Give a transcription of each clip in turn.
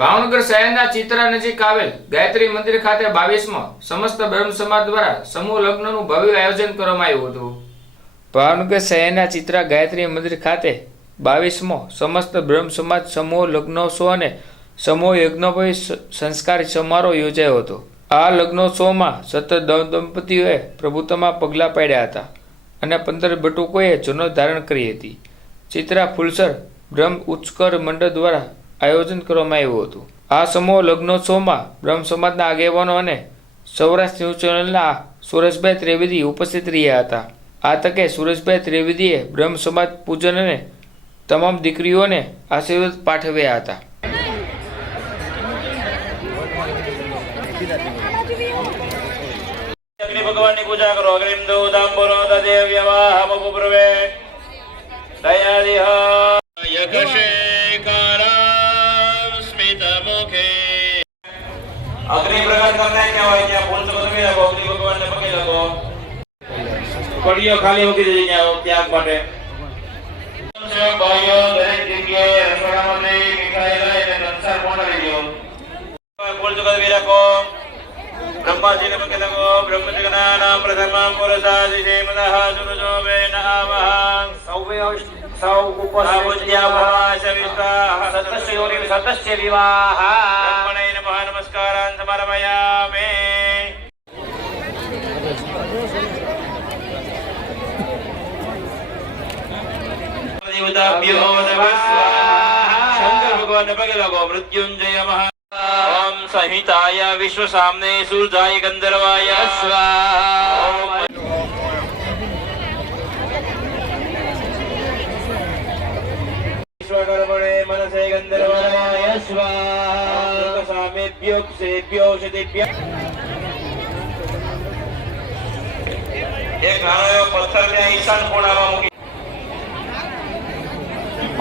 ભાવનગર શહેરના ચિત્રા નજીક આવેલ ગાયત્રી મંદિર ખાતે બાવીસમાં સમસ્ત બ્રહ્મ સમાજ દ્વારા સમૂહ લગ્નનું ભવ્ય આયોજન કરવામાં આવ્યું હતું. ભાવનગર શહેરના ચિત્રા ગાયત્રી મંદિર ખાતે બાવીસમો સમસ્ત બ્રહ્મ સમાજ સમૂહ લગ્નોત્સવ અને સમૂહ યજ્ઞોપવી સંસ્કાર સમારોહ યોજાયો હતો. આ લગ્નોત્સવમાં સતત દંપતીઓએ પ્રભુત્વમાં પગલાં પાડ્યા હતા અને પંદર બટુકોએ જનો ધારણ કરી હતી. ચિત્રા ફુલસર બ્રહ્મ ઉચ્ચકર મંડળ દ્વારા આયોજન કરવામાં આવ્યું હતું. આ સમૂહ લગ્નોત્સવમાં બ્રહ્મ સમાજના આગેવાનો અને સૌરાષ્ટ્ર ન્યૂઝ ચેનલના સુરેશભાઈ ત્રિવેદી ઉપસ્થિત રહ્યા હતા. આ તકે સુરેશભાઈ ત્રિવેદીએ બ્રહ્મ સમાજ પૂજન અને તમામ દીકરીઓને આશીર્વાદ પાઠવ્યા હતા. ભગવાનની પૂજા કરો. અગ્નિમ દો દાંબરો તદેવ્યવાહ દયાદિહ અગ્નિ પ્રગટ કરતા ક્યાં હોય ત્યાં ફૂલ ચક્ર મે લગો અગ્નિ ભગવાનને પગે લગો કડીઓ ખાલી મૂકી દેજે ત્યાં ત્યાગ માટે. ભાઈઓ દરેક જગ્યાએ રસોડામાં જઈ મીઠાઈ લઈ અને સંસાર પહોંચાડી દો. ફૂલ ચક્ર મે લગો બ્રહ્માજીને પગે લગો બ્રહ્મજ્ઞાનામ પ્રથમમ પુરસાદિ જેમનઃ સુરજો મે નમઃ. સૌવે અવિષ્ટ સૌ ઉપસ્થિત્યા ભાષવિતા સતસ્યોરિ સતસ્ય વિવાહ. नमस्कारान् समर्पयामि देवताभ्यो नमः स्वाहा शंकर भगवान ने पगे लगो मृत्युंजय महा ओम संहिताय विश्व सामने सूर्याय गंधर्वाय स्वाहा स्वाहा सामेभ्यो सेभ्यो शतेभ्य એક નાનો એવો પથ્થર ત્યાં ઈશાન ખૂણામાં મૂકી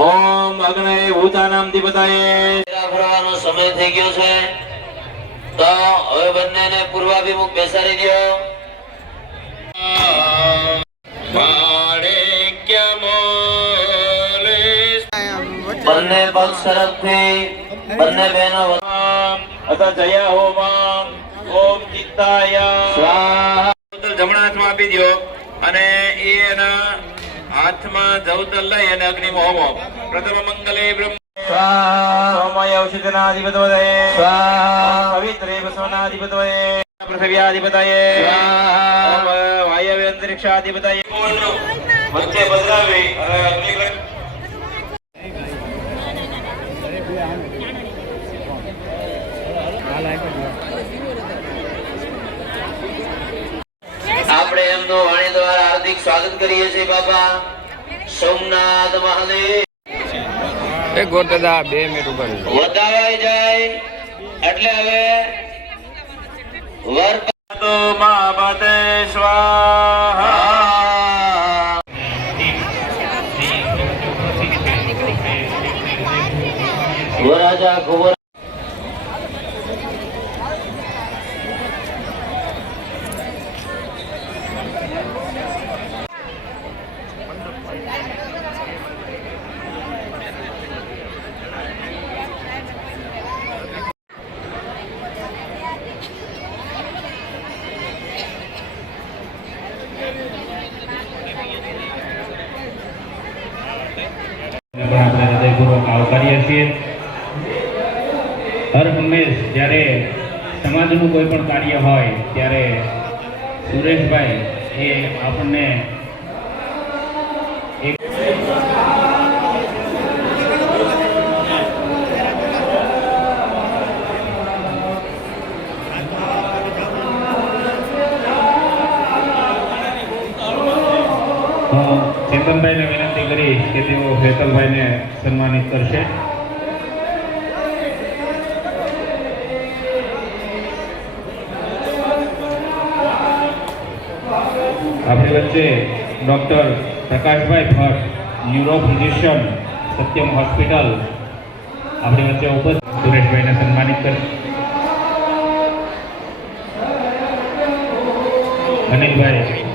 ઓમ અગ્નય ભૂતાનામ દીપતાય ફેરા ફરવાનો સમય થઈ ગયો છે તો હવે બંનેને પૂર્વાભિમુખ બેસાડી દો બંને પગ સરખથી બંને બહેનો અથ જય હોમ ઓમ ચિત્તાય સ્વાહા જમણા હાથમાં આપી દો અને એ એના હાથમાં જવતલ લઈ અને અગ્નિ હોમો પ્રથમ મંગલે બ્રહ્મ સ્વાહા હોમય સ્વાહા પવિત્રે બસવનાધિપતવદે પૃથ્વ્યાધિપતયે સ્વાહા વાયવ્ય અંતરિક્ષાધિપતયે વચ્ચે બદલાવી અને અગ્નિ આપણે એમનો વાણી દ્વારા હાર્દિક સ્વાગત કરીએ છીએ બાપા. સોમનાથ મહાદેવ. એ ગોર બે મિનિટ ઉપર વધાવાઈ જાય એટલે હવે વર તો મા પતે સ્વાહા. વરાજા કુંવર પણ આપણે હૃદયપૂર્વક આવકારીએ છીએ હર હંમેશ જ્યારે સમાજનું કોઈ પણ કાર્ય હોય, ત્યારે સુરેશભાઈ એ આપણને ચેતનભાઈને વિનંતી કરી કે તેઓ હેતલભાઈને સન્માનિત કરશે. આપણી વચ્ચે doctor Prakashbhai Bhatt, neuro physician, Satyam hospital આપણી વચ્ચે ઉપસ્થિત. સુરેશભાઈને સન્માનિત કરશે અનિલભાઈ